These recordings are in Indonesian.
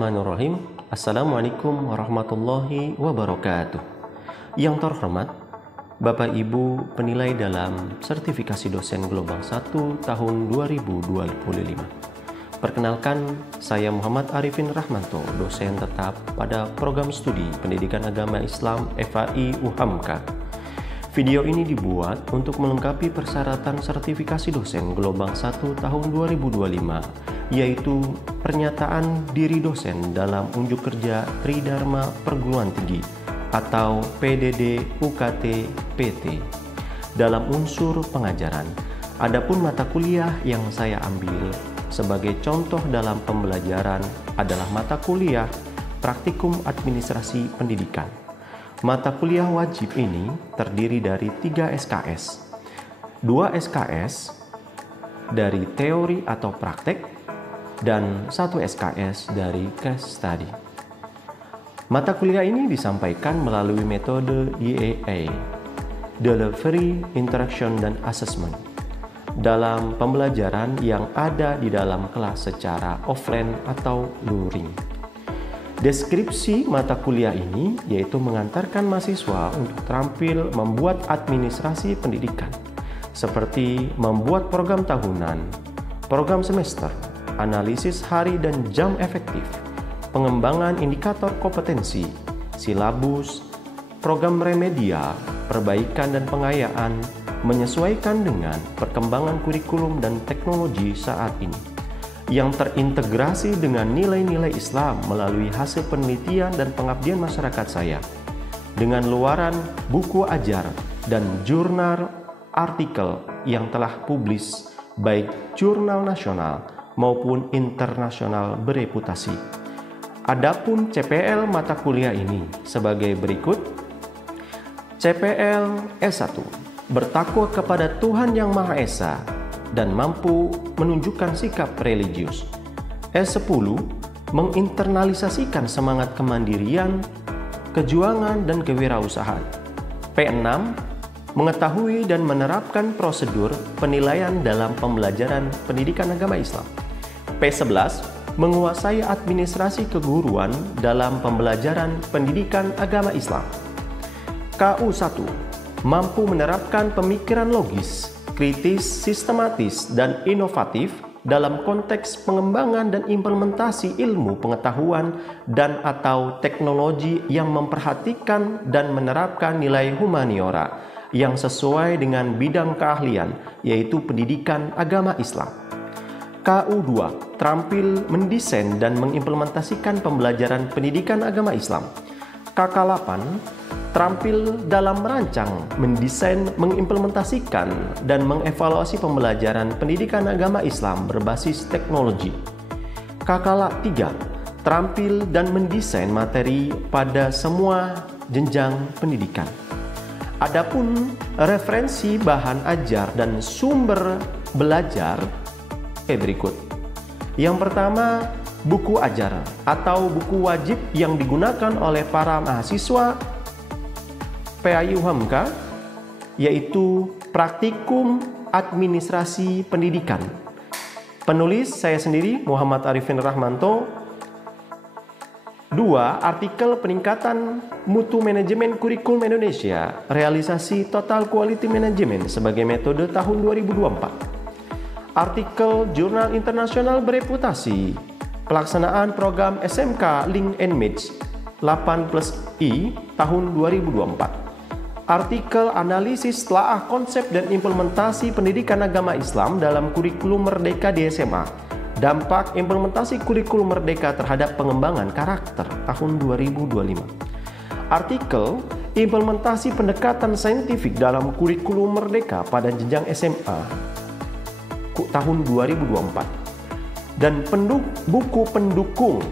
Bismillahirrahmanirrahim. Assalamualaikum warahmatullahi wabarakatuh. Yang terhormat Bapak Ibu penilai dalam sertifikasi dosen Gelombang 1 tahun 2025. Perkenalkan, saya Muhammad Arifin Rahmanto, dosen tetap pada program studi Pendidikan Agama Islam FAI UHAMKA. Video ini dibuat untuk melengkapi persyaratan sertifikasi dosen Gelombang 1 tahun 2025, yaitu pernyataan diri dosen dalam unjuk kerja Tridharma Perguruan Tinggi atau PDD UKT PT. Dalam unsur pengajaran, adapun mata kuliah yang saya ambil sebagai contoh dalam pembelajaran adalah mata kuliah Praktikum Administrasi Pendidikan. Mata kuliah wajib ini terdiri dari 3 SKS. 2 SKS dari teori atau praktek dan 1 SKS dari case study. Mata kuliah ini disampaikan melalui metode YAA, Delivery, Interaction, dan Assessment, dalam pembelajaran yang ada di dalam kelas secara offline atau luring. Deskripsi mata kuliah ini yaitu mengantarkan mahasiswa untuk terampil membuat administrasi pendidikan, seperti membuat program tahunan, program semester, analisis hari dan jam efektif, pengembangan indikator kompetensi, silabus, program remedial, perbaikan dan pengayaan, menyesuaikan dengan perkembangan kurikulum dan teknologi saat ini, yang terintegrasi dengan nilai-nilai Islam melalui hasil penelitian dan pengabdian masyarakat saya, dengan luaran buku ajar dan jurnal artikel yang telah publis baik jurnal nasional maupun internasional bereputasi. Adapun CPL mata kuliah ini sebagai berikut. CPL S1, bertakwa kepada Tuhan Yang Maha Esa dan mampu menunjukkan sikap religius. S10, menginternalisasikan semangat kemandirian, kejuangan, dan kewirausahaan. P6, mengetahui dan menerapkan prosedur penilaian dalam pembelajaran pendidikan agama Islam. P11, menguasai administrasi keguruan dalam pembelajaran pendidikan agama Islam. KU1, mampu menerapkan pemikiran logis, kritis, sistematis, dan inovatif dalam konteks pengembangan dan implementasi ilmu pengetahuan dan atau teknologi yang memperhatikan dan menerapkan nilai humaniora yang sesuai dengan bidang keahlian, yaitu pendidikan agama Islam. KU2, terampil mendesain dan mengimplementasikan pembelajaran pendidikan agama Islam. KK8, terampil dalam merancang, mendesain, mengimplementasikan, dan mengevaluasi pembelajaran pendidikan agama Islam berbasis teknologi. KK3, terampil dan mendesain materi pada semua jenjang pendidikan. Adapun referensi bahan ajar dan sumber belajar berikut. Yang pertama, buku ajar atau buku wajib yang digunakan oleh para mahasiswa FAI UHAMKA, yaitu Praktikum Administrasi Pendidikan. Penulis saya sendiri, Muhammad Arifin Rahmanto. 2. Artikel peningkatan mutu manajemen kurikulum Indonesia, realisasi total quality management sebagai metode tahun 2024. Artikel jurnal internasional bereputasi, pelaksanaan program SMK Link and Match 8+I tahun 2024. Artikel analisis telaah konsep dan implementasi pendidikan agama Islam dalam kurikulum Merdeka di SMA. Dampak implementasi kurikulum Merdeka terhadap pengembangan karakter tahun 2025. Artikel implementasi pendekatan saintifik dalam kurikulum Merdeka pada jenjang SMA tahun 2024. Dan buku pendukung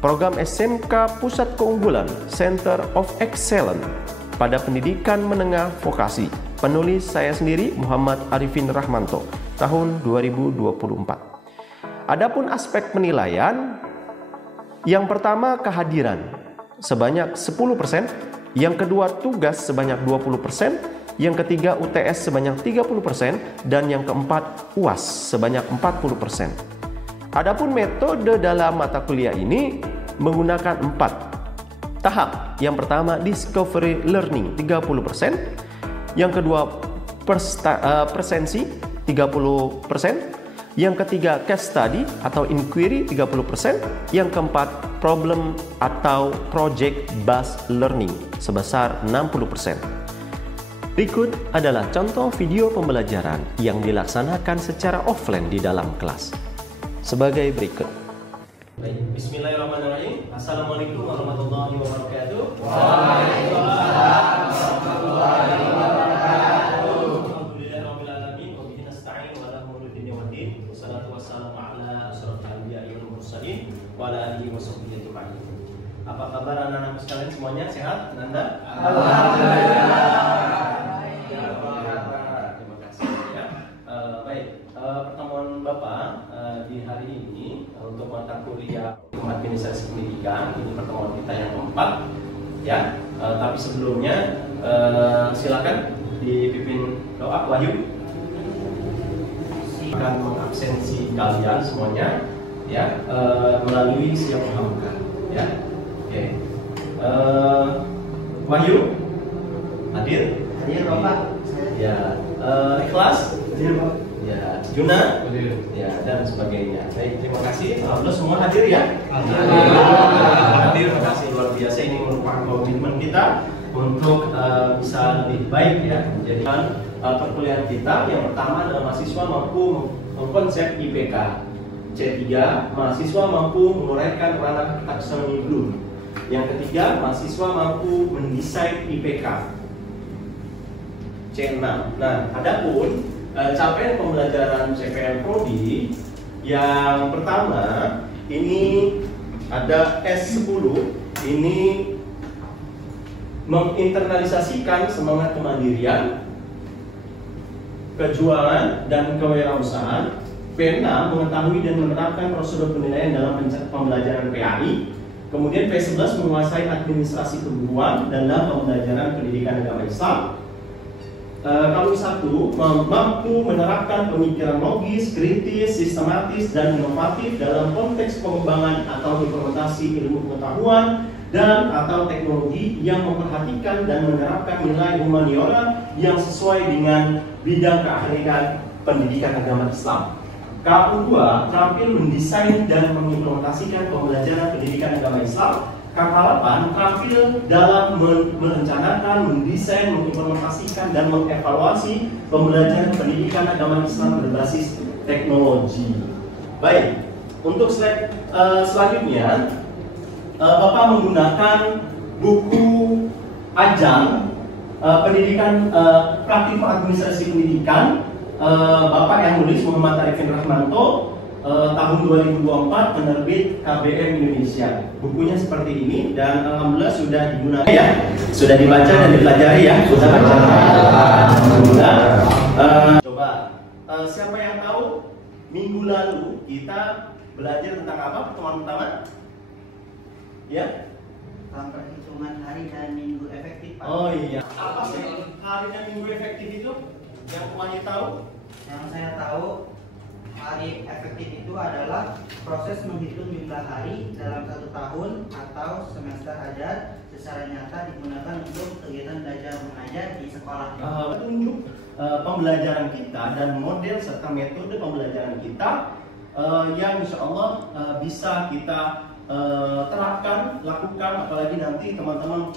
program SMK Pusat Keunggulan Center of Excellence pada pendidikan menengah vokasi. Penulis saya sendiri, Muhammad Arifin Rahmanto, tahun 2024. Adapun aspek penilaian, yang pertama kehadiran sebanyak 10%, yang kedua tugas sebanyak 20%, yang ketiga UTS sebanyak 30%, dan yang keempat UAS sebanyak 40%. Adapun metode dalam mata kuliah ini menggunakan 4 tahap. Yang pertama discovery learning 30%, yang kedua presensi 30%, yang ketiga case study atau inquiry 30%, yang keempat problem atau project based learning sebesar 60%. Berikut adalah contoh video pembelajaran yang dilaksanakan secara offline di dalam kelas. Sebagai berikut. Baik, bismillahirrahmanirrahim. Assalamualaikum warahmatullahi wabarakatuh. Waalaikumsalam warahmatullahi wabarakatuh. Alhamdulillahirabbil alamin wa bihi nasta'in wa ala umuri dunya waddin. Wassalatu wassalamu ala asyrofil anbiya'i wal mursalin wa ala alihi wa sahbihi ajma'in. Apa kabar anak-anak sekalian semuanya? Sehat? Nanda? Alhamdulillah. Pertemuan Bapak di hari ini untuk mata kuliah administrasi pendidikan ini pertemuan kita yang keempat ya. Tapi sebelumnya silakan dipimpin doa Wahyu. Akan mengabsensi kalian semuanya ya melalui siap pahamkan ya. Oke. Wahyu hadir? Hadir Bapak. Ya. Ikhlas? Hadir Pak. Ya, Juna, ya, dan sebagainya. Baik, terima kasih. Alhamdulillah semua hadir ya. Hadir, terima kasih luar biasa. Ini merupakan komitmen kita untuk bisa lebih baik ya menjadikan perkuliahan kita. Yang pertama adalah mahasiswa mampu mengkonsep IPK. C3, mahasiswa mampu menguraikan ranah taksonomi Bloom. Yang ketiga, mahasiswa mampu mendesain IPK. C6. Nah, adapun capaian pembelajaran CPL Prodi yang pertama ini ada S10, ini menginternalisasikan semangat kemandirian, kejuangan dan kewirausahaan. P6 mengetahui dan menerapkan prosedur penilaian dalam pembelajaran PAI. Kemudian P11 menguasai administrasi keguruan dan dalam pembelajaran pendidikan agama Islam. Kalau satu mampu menerapkan pemikiran logis, kritis, sistematis, dan inovatif dalam konteks pengembangan atau implementasi ilmu pengetahuan dan atau teknologi yang memperhatikan dan menerapkan nilai humaniora yang sesuai dengan bidang keahlian pendidikan agama Islam. K2 terampil mendesain dan mengimplementasikan pembelajaran pendidikan agama Islam. K8 terampil dalam merencanakan, mendesain, mengimplementasikan, dan mengevaluasi pembelajaran pendidikan agama Islam berbasis teknologi. Baik, untuk slide selanjutnya, Bapak menggunakan buku Ajang Pendidikan Praktik Administrasi Pendidikan Bapak yang nulis Muhammad Arifin Rahmanto. Tahun 2024 penerbit KBM Indonesia. Bukunya seperti ini dan alhamdulillah sudah digunakan ya, sudah dibaca dan dipelajari ya, sudah baca. Alhamdulillah. Coba siapa yang tahu minggu lalu kita belajar tentang apa pertemuan pertama? Ya? Tentang perhitungan hari dan minggu efektif Pak. Oh iya. Apa sih hari dan minggu efektif itu? Yang semuanya tahu? Yang saya tahu, hari efektif itu adalah proses menghitung jumlah hari dalam satu tahun atau semester ajar secara nyata digunakan untuk kegiatan belajar mengajar di sekolah. Tunjuk pembelajaran kita dan model serta metode pembelajaran kita yang insya Allah bisa kita terapkan, lakukan, apalagi nanti teman-teman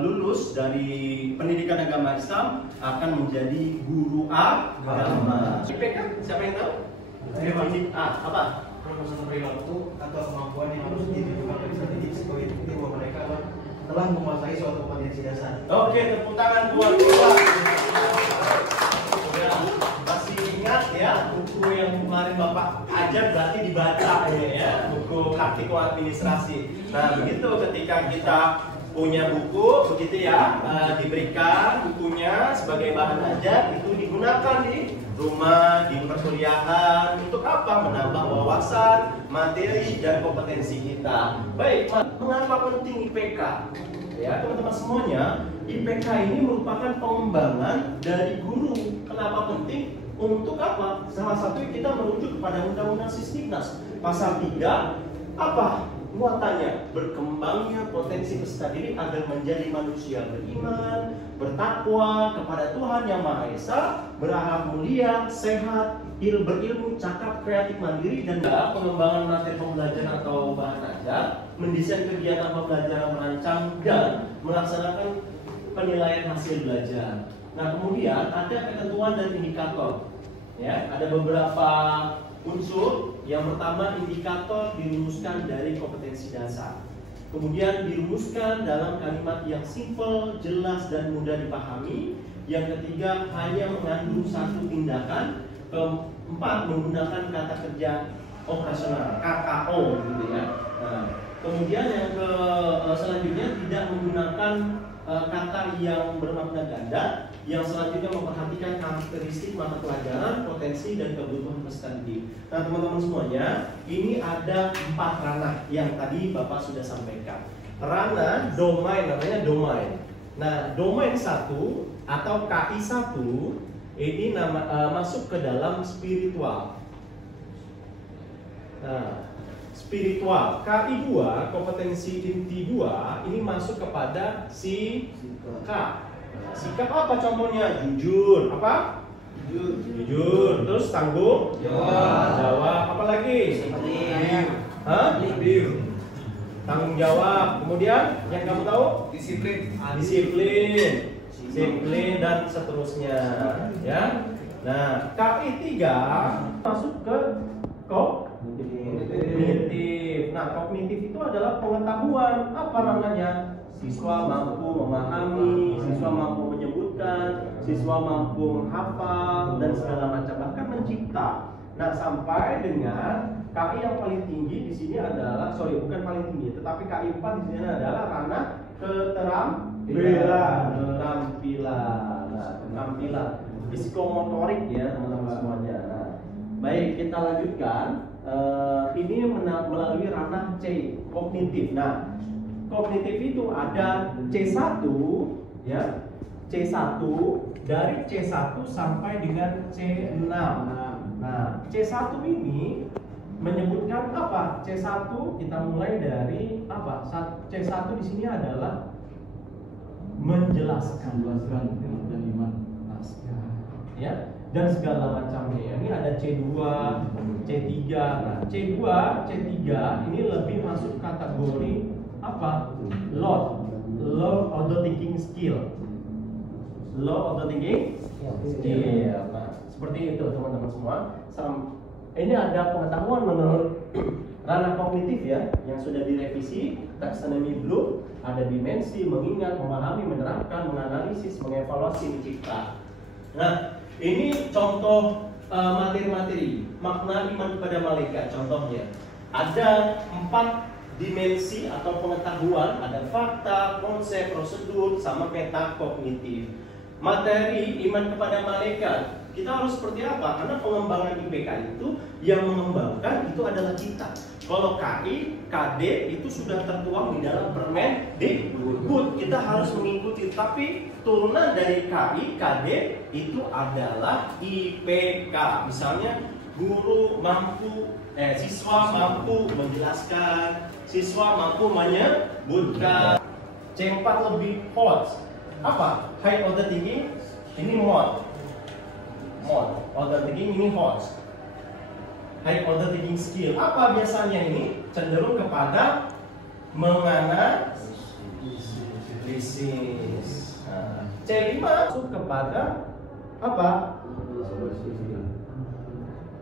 lulus dari pendidikan agama Islam akan menjadi guru agama. IPK siapa yang tahu? Apa? Permasalahan perilaku atau kemampuan yang harus ditunjukkan oleh strategi sebagai bukti bahwa mereka telah menguasai suatu kompetensi dasar. Oke, tepuk tangan buat kita. Masih ingat ya buku yang kemarin Bapak ajar berarti dibaca ya, buku praktik administrasi. Nah, begitu ketika kita punya buku begitu ya, diberikan bukunya sebagai bahan ajar itu digunakan di rumah, di perkuliahan untuk apa? Menambah wawasan, materi dan kompetensi kita. Baik, mengapa penting IPK? Ya, teman-teman semuanya, IPK ini merupakan pengembangan dari guru. Kenapa penting? Untuk apa? Salah satu kita merujuk kepada Undang-Undang Sisdiknas pasal 3 apa? muatannya berkembangnya potensi peserta didik agar menjadi manusia beriman, bertakwa kepada Tuhan Yang Maha Esa, berakhlak mulia, sehat, berilmu, cakap, kreatif, mandiri, dan pengembangan materi pembelajaran atau bahan ajar, mendesain kegiatan pembelajaran, merancang dan melaksanakan penilaian hasil belajar. Nah, kemudian ada ketentuan dan indikator. Ya, ada beberapa unsur. Yang pertama, indikator dirumuskan dari kompetensi dasar. Kemudian dirumuskan dalam kalimat yang simple, jelas, dan mudah dipahami. Yang ketiga, hanya mengandung satu tindakan. Keempat, menggunakan kata kerja operasional, KKO gitu ya. Nah, kemudian yang selanjutnya tidak menggunakan kata yang bermakna ganda. Yang selanjutnya memperhatikan karakteristik mata pelajaran, potensi, dan kebutuhan peserta didik. Nah, teman-teman semuanya, ini ada 4 ranah yang tadi Bapak sudah sampaikan. Ranah domain, namanya domain. Nah, domain 1 atau KI 1 ini masuk ke dalam spiritual. Nah, spiritual. KI 2, kompetensi inti 2, ini masuk kepada sikap. Sikap apa contohnya? Jujur. Apa? Jujur. Terus tanggung jawab. Apa lagi? Tanggung jawab. Kemudian yang kamu tahu? Disiplin dan seterusnya. Ya. Nah, KI 3 masuk ke kognitif. Nah, kognitif itu adalah pengetahuan. Apa namanya? Siswa mampu memahami, siswa mampu menyebutkan, siswa mampu menghafal dan segala macam, bahkan mencipta. Nah, sampai dengan KI yang paling tinggi di sini adalah, bukan paling tinggi, tetapi KI 4 di sini adalah ranah keterampilan, psikomotorik ya teman-teman semuanya. Nah, baik, kita lanjutkan. Ini melalui ranah C, kognitif. Nah, kognitif itu ada C1 ya. C1 dari C1 sampai dengan C6. Nah, C1 ini menyebutkan apa? C1 kita mulai dari apa? C1 di sini adalah menjelaskan dan iman ya, dan segala macamnya. Ini ada C2, C3. Nah, C2, C3 ini lebih masuk kategori apa? Law of the thinking skill. Law of the thinking skill. Nah, seperti itu teman-teman semua. Ini ada pengetahuan menurut ranah kognitif ya, yang sudah direvisi taxonomy Bloom. Ada dimensi, mengingat, memahami, menerapkan, menganalisis, mengevaluasi, mencipta. Nah, ini contoh materi-materi makna iman kepada malaikat. Contohnya ada 4 dimensi atau pengetahuan, ada fakta, konsep, prosedur, sama meta kognitif. Materi iman kepada malaikat, kita harus seperti apa? Karena pengembangan IPK itu yang mengembangkan itu adalah kita. Kalau KI, KD itu sudah tertuang di dalam Permendikbud. Kita harus mengikuti, tapi turunan dari KI, KD itu adalah IPK. Misalnya guru mampu, siswa mampu menjelaskan, siswa mampu menyebutkan. C4 lebih hot. Apa? High order thinking, ini mod. Order thinking ini hot. High order thinking skill. Apa biasanya ini? Cenderung kepada menganalisis. Nah, C5 masuk kepada apa?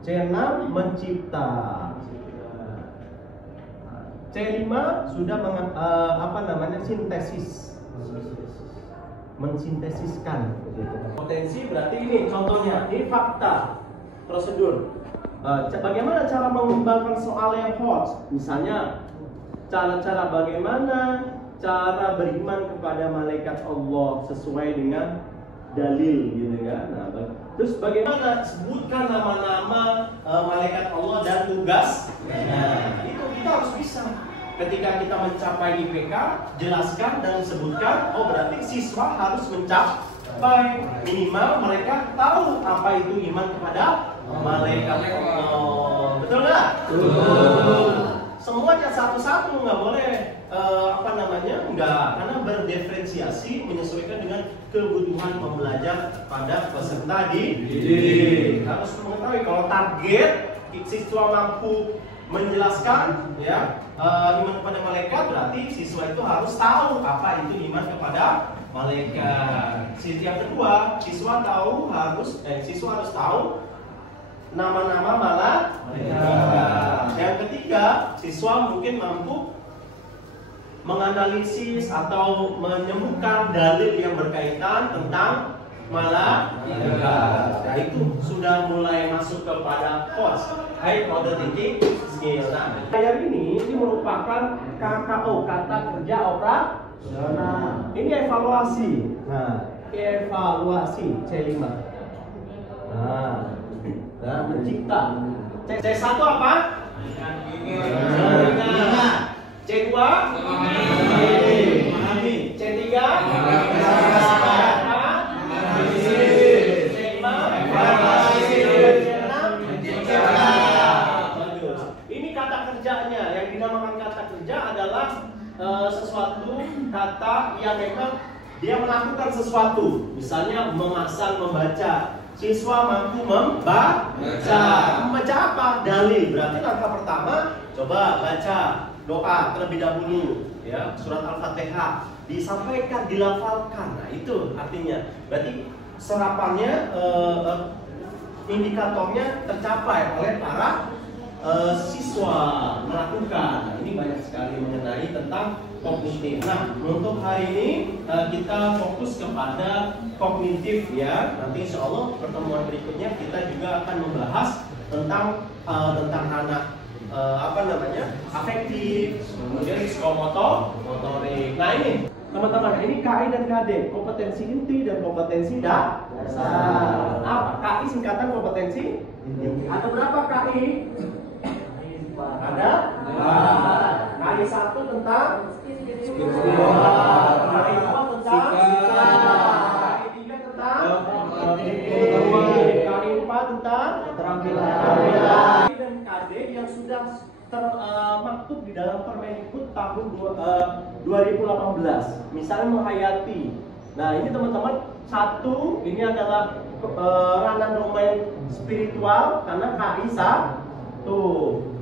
C6 mencipta. C5 sudah sintesis. Mensintesiskan. Potensi berarti ini contohnya, ini fakta, prosedur. Bagaimana cara mengembangkan soal yang hot? Misalnya cara bagaimana cara beriman kepada malaikat Allah sesuai dengan dalil gitu ya. Nah, terus bagaimana sebutkan nama-nama malaikat Allah dan tugas. Nah, itu kita harus bisa. Ketika kita mencapai IPK, jelaskan dan sebutkan. Oh, berarti siswa harus mencapai, minimal mereka tahu apa itu iman kepada malaikat Allah. Betul nggak? Betul. semuanya satu-satu, nggak boleh nggak, karena berdiferensiasi menyesuaikan dengan kebutuhan pembelajar pada peserta didik. Harus mengetahui kalau target siswa mampu menjelaskan ya iman kepada malaikat, berarti siswa itu harus tahu apa itu iman kepada malaikat. Yang kedua, siswa harus tahu nama-nama malaikat. Yang ketiga, siswa mungkin mampu menganalisis atau menemukan dalil yang berkaitan tentang malaikat. Nah, itu sudah mulai masuk kepada high order thinking skill. Nah, layar ini merupakan KKO, kata kerja operasional. Ini evaluasi. Nah, evaluasi C5. Nah, mencipta. C1 apa? C2 memahami. C3 ini kata kerjanya. Yang dinamakan kata kerja adalah sesuatu kata yang memang dia melakukan sesuatu. Misalnya memasang, membaca. Siswa mampu membaca. Membaca apa? Dalil. Berarti langkah pertama, coba baca doa terlebih dahulu, ya, surat Al-Fatihah disampaikan, dilafalkan. Nah, itu artinya berarti serapannya, indikatornya tercapai oleh para siswa melakukan. Nah, ini banyak sekali mengenai tentang kognitif. Nah, untuk hari ini kita fokus kepada kognitif ya. Nanti insya Allah pertemuan berikutnya kita juga akan membahas tentang anak afektif, kemudian psikomotorik. Nah, ini teman-teman, ini KI dan KD, kompetensi inti dan kompetensi dasar. Apa? KI singkatan kompetensi inti. Ada berapa KI? Ada? KI 1 tentang spiritual, KI 2 tentang KI 3 tentang KI 4 tentang keterampilan. Dan KD yang sudah termaktub di dalam Permendikbud tahun 2018, misalnya menghayati. Nah, ini teman-teman, satu ini adalah ranah domain spiritual karena KI 1.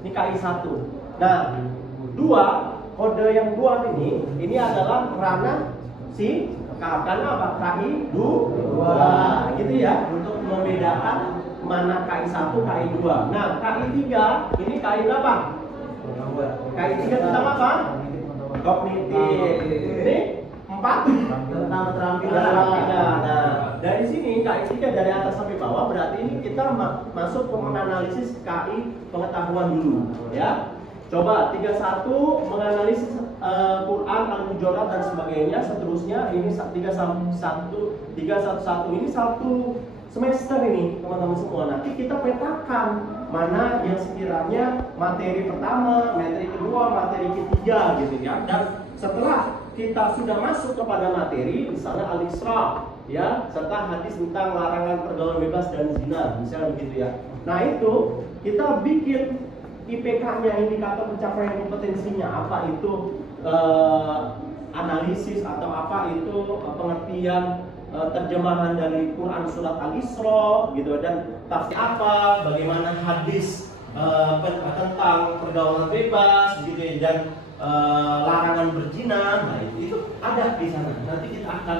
Ini KI 1. Nah, kode yang 2 ini adalah ranah karena apa? KI 2. Gitu ya, untuk membedakan mana KI 1, KI 2. Nah, KI 3 ini KI berapa? KI 3 tentang apa? Kognitif. Ini 4 tentang keterampilan. Nah, dari sini KI 3 dari atas sampai bawah, berarti ini kita masuk ke menganalisis KI pengetahuan dulu, ya. Coba 31 menganalisis Quran, Al-Hujurat dan sebagainya. Seterusnya ini 311 ini satu semester ini teman-teman semua. Nanti kita petakan mana yang sekiranya materi pertama, materi kedua, materi ketiga gitu ya. Dan setelah kita sudah masuk kepada materi, misalnya Al-Isra ya, serta hadis tentang larangan pergaulan bebas dan zina, misalnya begitu ya. Nah, itu kita bikin IPK-nya, indikator pencapaian kompetensinya, apa itu analisis atau apa itu pengertian terjemahan dari Quran surat Al-Isra gitu, dan tafsir apa, bagaimana hadis tentang pergaulan bebas gitu ya, dan larangan berzina. Nah, itu ada di sana. Nanti kita akan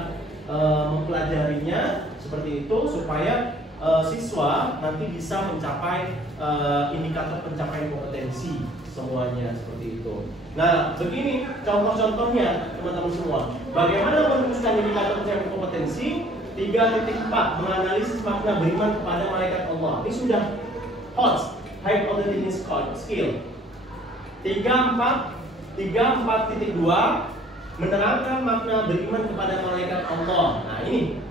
mempelajarinya seperti itu supaya siswa nanti bisa mencapai indikator pencapaian kompetensi semuanya seperti itu. Nah, begini contoh-contohnya teman-teman semua. Bagaimana merumuskan indikator pencapaian kompetensi? 3.4 menganalisis makna beriman kepada malaikat Allah. Ini sudah hot, high order thinking skill. 3.4.2 menerangkan makna beriman kepada malaikat Allah. Nah, ini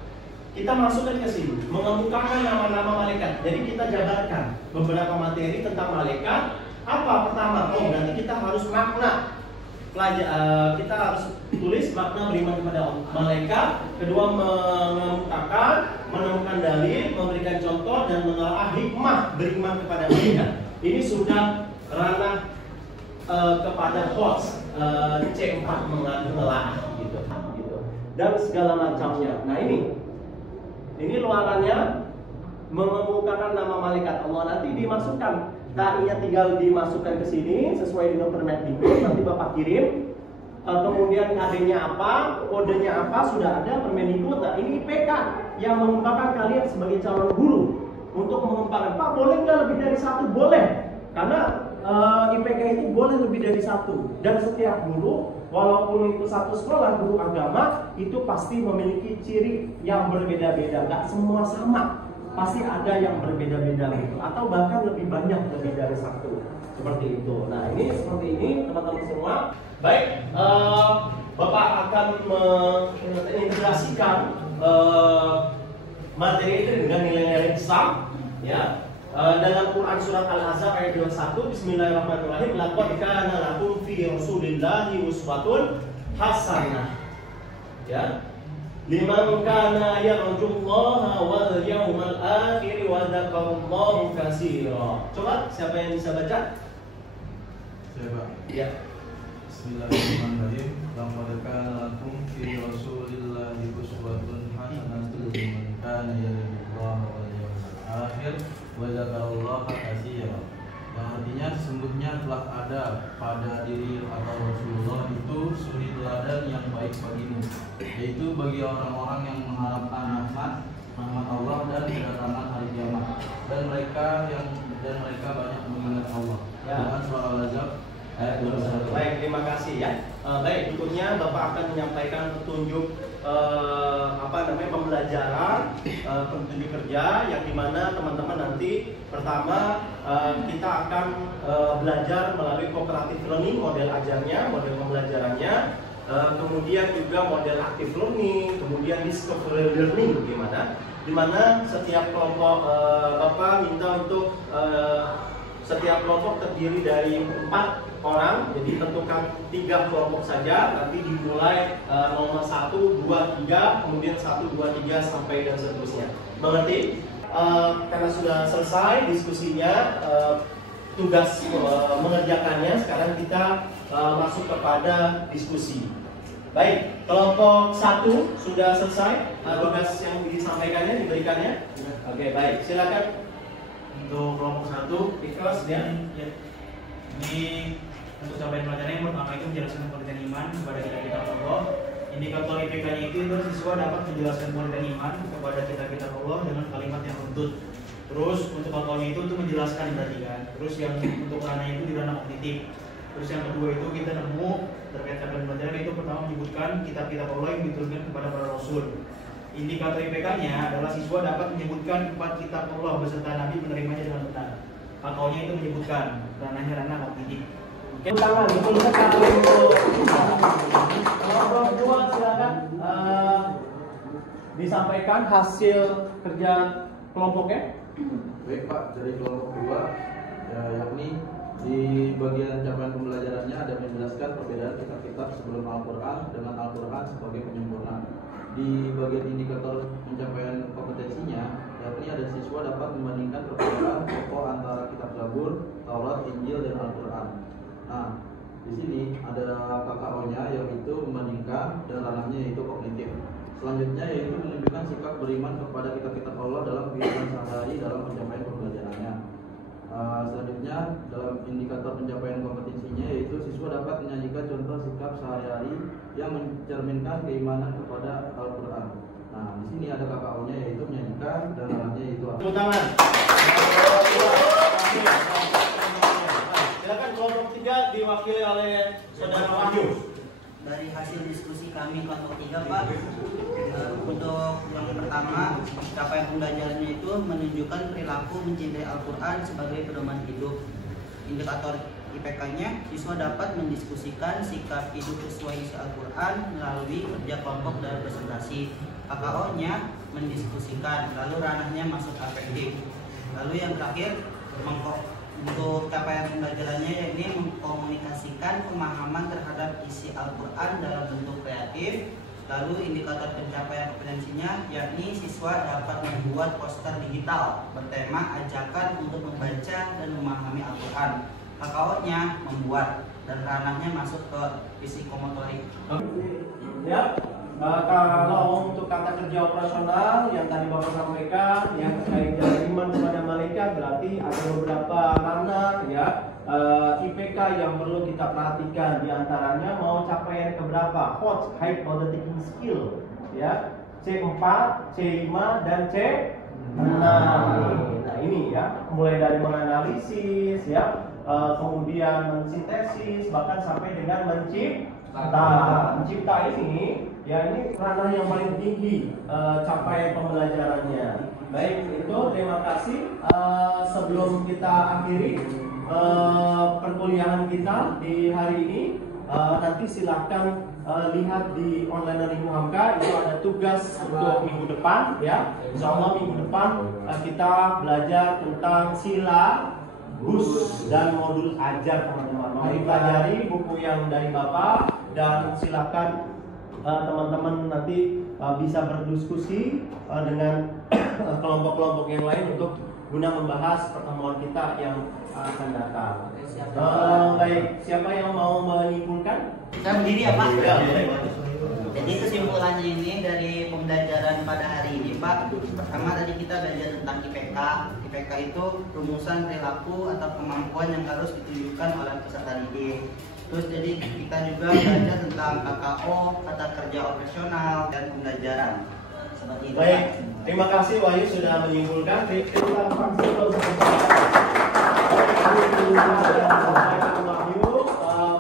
kita masukkan ke sini, mengemukakan nama-nama malaikat. Jadi kita jabarkan beberapa materi tentang malaikat. Apa pertama? Oh, nanti kita harus makna. Kita harus tulis makna beriman kepada malaikat. Kedua, mengemukakan, menemukan dalil, memberikan contoh, dan menelaah hikmah beriman kepada malaikat. Ini sudah ranah kepada host C4 menelaah gitu, dan segala macamnya. Nah ini luarannya mengemukakan nama malaikat Allah. Nanti dimasukkan KI-nya, tinggal dimasukkan ke sini sesuai dengan Permendikbud. Nanti Bapak kirim. Kemudian KD-nya apa, kodenya apa, sudah ada Permendikbud. Nah ini IPK yang mengembangkan kalian sebagai calon guru untuk mengembangkan. Pak, boleh nggak lebih dari satu? Boleh, karena IPK itu boleh lebih dari satu. Dan setiap guru, walaupun itu satu sekolah guru agama, itu pasti memiliki ciri yang berbeda-beda. Nggak semua sama, pasti ada yang berbeda-beda gitu. Atau bahkan lebih banyak, lebih dari satu. Seperti itu. Nah ini seperti ini teman-teman semua. Baik, Bapak akan mengintegrasikan materi itu dengan nilai-nilai Islam, ya. Dalam Quran surat Al-Ahzab ayat 21, Bismillahirrahmanirrahim. Laqad kana lakum fi Rasulillahi uswatun hasanah. Ya. Liman kana yarjullaha wal yawmal akhir wa dzakarallaha katsira. Coba siapa yang bisa baca? Saya, Pak. Ya. Bismillahirrahmanirrahim. Laqad kana lakum fi Rasulillahi uswatun hasanatun liman kana yarjullaha wal yawmal akhir wa dzakarallaha katsira. Yang artinya sesungguhnya telah ada pada diri atau Rasulullah itu suri teladan yang baik bagimu, yaitu bagi orang-orang yang mengharapkan rahmat Allah dan kedatangan hari kiamat, dan mereka banyak mengingat Allah. Quran surah Al-Ahzab ayat 21. Baik, terima kasih ya. Baik, berikutnya Bapak akan menyampaikan petunjuk pembelajaran, petunjuk kerja yang dimana teman-teman nanti pertama kita akan belajar melalui cooperative learning, model ajarnya, model pembelajarannya, kemudian juga model active learning, kemudian discovery learning dimana setiap kelompok Bapak minta untuk setiap kelompok terdiri dari 4 orang, jadi tentukan 3 kelompok saja. Nanti dimulai nomor 1, 2, 3, kemudian 1, 2, 3 sampai dan seterusnya. Mengerti? Karena sudah selesai diskusinya, tugas mengerjakannya. Sekarang kita masuk kepada diskusi. Baik, kelompok 1 sudah selesai tugas yang disampaikannya, diberikannya. Oke, baik, silakan. Untuk kelompok 1, Because ya. Ini untuk capaian pelajaran yang pertama itu menjelaskan pengertian iman kepada kita Allah. Indikator IPK-nya itu siswa dapat menjelaskan pengertian iman kepada kita Allah dengan kalimat yang runtut. Terus untuk KK-nya itu untuk menjelaskan berarti kan. Terus yang untuk ranahnya itu di ranah kognitif. Terus yang kedua itu kita nemu terkait capaian pelajaran itu pertama menyebutkan kitab-kitab Allah yang diturunkan kepada para rasul. Indikator IPK-nya adalah siswa dapat menyebutkan 4 kitab Allah beserta Nabi menerimanya dengan benar. KK-nya itu menyebutkan ranahnya ranah kognitif. Tangan, betul sekali untuk kelompok 2 silakan disampaikan hasil kerja kelompoknya. Baik, Pak, dari kelompok 2 yakni di bagian capaian pembelajarannya ada menjelaskan perbedaan kitab-kitab sebelum Al-Quran dengan Al-Quran sebagai penyempurna. Di bagian indikator pencapaian kompetensinya, yakni ada siswa dapat membandingkan perbedaan pokok antara kitab Zabur, Taurat, Injil, dan Al-Quran. Nah, di sini ada KKO-nya yaitu membandingkan, dan ranahnya yaitu kognitif. Selanjutnya yaitu menunjukkan sikap beriman kepada kitab-kitab Allah dalam kehidupan sehari-hari dalam pencapaian pembelajarannya. Selanjutnya dalam indikator pencapaian kompetensinya yaitu siswa dapat menyajikan contoh sikap sehari-hari yang mencerminkan keimanan kepada Al-Quran. Nah, di sini ada KKO-nya yaitu menyajikan, dan ranahnya yaitu Tepuk tangan. Silakan kelompok 3 diwakili oleh Saudara Wahyu. Dari hasil diskusi kami kelompok 3, Pak, untuk yang pertama, capaian pembelajarannya itu menunjukkan perilaku mencintai Al-Quran sebagai pedoman hidup. Indikator IPK-nya, siswa dapat mendiskusikan sikap hidup sesuai isi Al-Quran melalui kerja kelompok dan presentasi. KKO-nya mendiskusikan, lalu ranahnya masuk afektif. Lalu yang terakhir, untuk capaian pembelajarannya yakni mengkomunikasikan pemahaman terhadap isi Al-Quran dalam bentuk kreatif. Lalu indikator pencapaian kompetensinya yakni siswa dapat membuat poster digital bertema ajakan untuk membaca dan memahami Al-Quran. KKO-nya membuat, dan ranahnya masuk ke psikomotorik. Ya, kalau untuk kata kerja operasional yang tadi Bapak sampaikan yang terkait dengan iman kepada malaikat, berarti ada beberapa ranah ya, IPK yang perlu kita perhatikan. Di antaranya mau capaian keberapa? HOTS, High Order Taking Skill ya, C4, C5 dan C6. Nah ini ya, mulai dari menganalisis ya, kemudian mensintesis, bahkan sampai dengan mencipta ini ya, ini ranah yang paling tinggi capaian pembelajarannya. Baik, itu terima kasih. Sebelum kita akhiri perkuliahan kita di hari ini, nanti silahkan lihat di online learning Muhamka, itu ada tugas untuk minggu depan ya. Insya Allah minggu depan kita belajar tentang sila, bus dan modul ajar teman-teman. Mari pelajari buku yang dari Bapak dan silakan teman-teman nanti bisa berdiskusi dengan kelompok-kelompok yang lain untuk guna membahas pertemuan kita yang akan datang. Baik, siapa yang mau menyimpulkan? Saya berdiri ya Pak. Ya. Jadi kesimpulannya ini dari pembelajaran pada hari ini Pak, pertama tadi kita belajar tentang IPK. IPK itu rumusan perilaku atau kemampuan yang harus ditunjukkan oleh peserta didik. Terus jadi kita juga belajar tentang KKO, kata kerja operasional dan pembelajaran. Seperti itu. Baik, terima kasih Wahyu sudah menyimpulkan.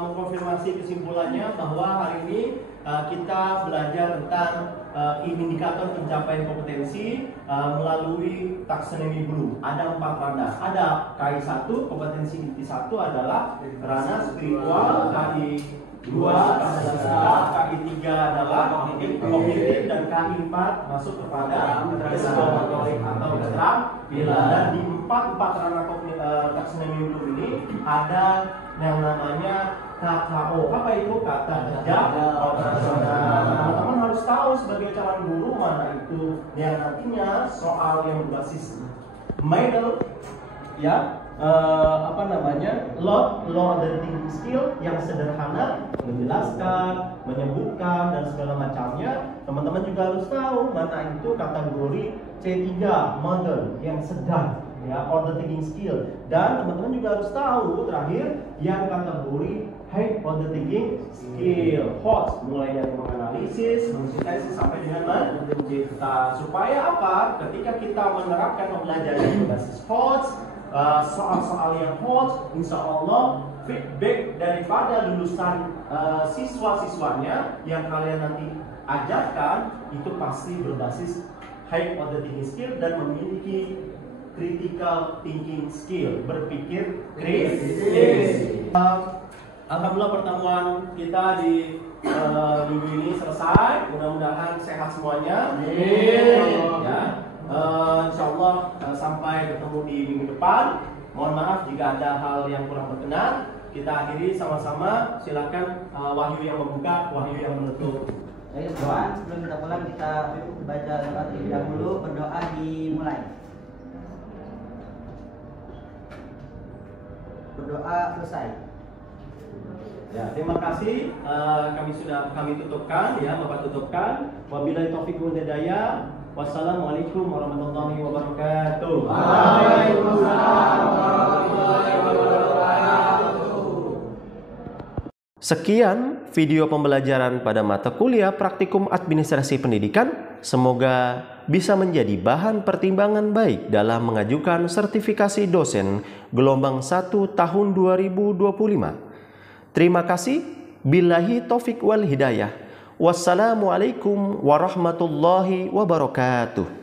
Mengkonfirmasi kesimpulannya bahwa hari ini kita belajar tentang indikator pencapaian kompetensi melalui taksonomi Bloom. Ada 4 ranah. Ada KI1, kompetensi inti 1 adalah ranah spiritual, KI2 adalah KI3 adalah kognitif, dan KI4 masuk kepada psikomotorik atau keterampilan. Dan di 4 ranah taksonomi Bloom ini ada yang namanya KKO. Apa itu? Kata kerja operasional. Teman-teman harus tahu sebagai calon guru mana itu yang nantinya soal yang berbasis model ya, law dan thinking skill yang sederhana, menjelaskan, menyebutkan dan segala macamnya. Teman-teman juga harus tahu mana itu kategori C3 model yang sedang ya, order taking skill. Dan teman-teman juga harus tahu terakhir yang kategori high order taking skill, HOTS, mulai dari menganalisis, mensintesis sampai dengan mencipta. Supaya apa? Ketika kita menerapkan pembelajaran berbasis HOTS, soal-soal yang HOTS, insya Allah feedback daripada lulusan siswa-siswanya yang kalian nanti ajarkan itu pasti berbasis high order taking skill dan memiliki critical thinking skill, berpikir kritis. Alhamdulillah pertemuan kita di minggu ini selesai. Mudah-mudahan sehat semuanya. Ya, insya Allah sampai ketemu di minggu depan. Mohon maaf jika ada hal yang kurang berkenan. Kita akhiri sama-sama. Silakan Wahyu yang membuka, Wahyu yang menutup. Baik teman, sebelum kita pulang kita baca doa terlebih dahulu. Berdoa dimulai. Berdoa selesai. Ya, terima kasih. Kami tutupkan ya, Bapak tutupkan. Wabillahi taufiq wal hidayah. Wassalamualaikum warahmatullahi wabarakatuh. Waalaikumsalam warahmatullahi wabarakatuh. Sekian video pembelajaran pada mata kuliah Praktikum Administrasi Pendidikan. Semoga bisa menjadi bahan pertimbangan baik dalam mengajukan sertifikasi dosen gelombang 1 tahun 2025. Terima kasih. Billahi taufik wal hidayah. Wassalamualaikum warahmatullahi wabarakatuh.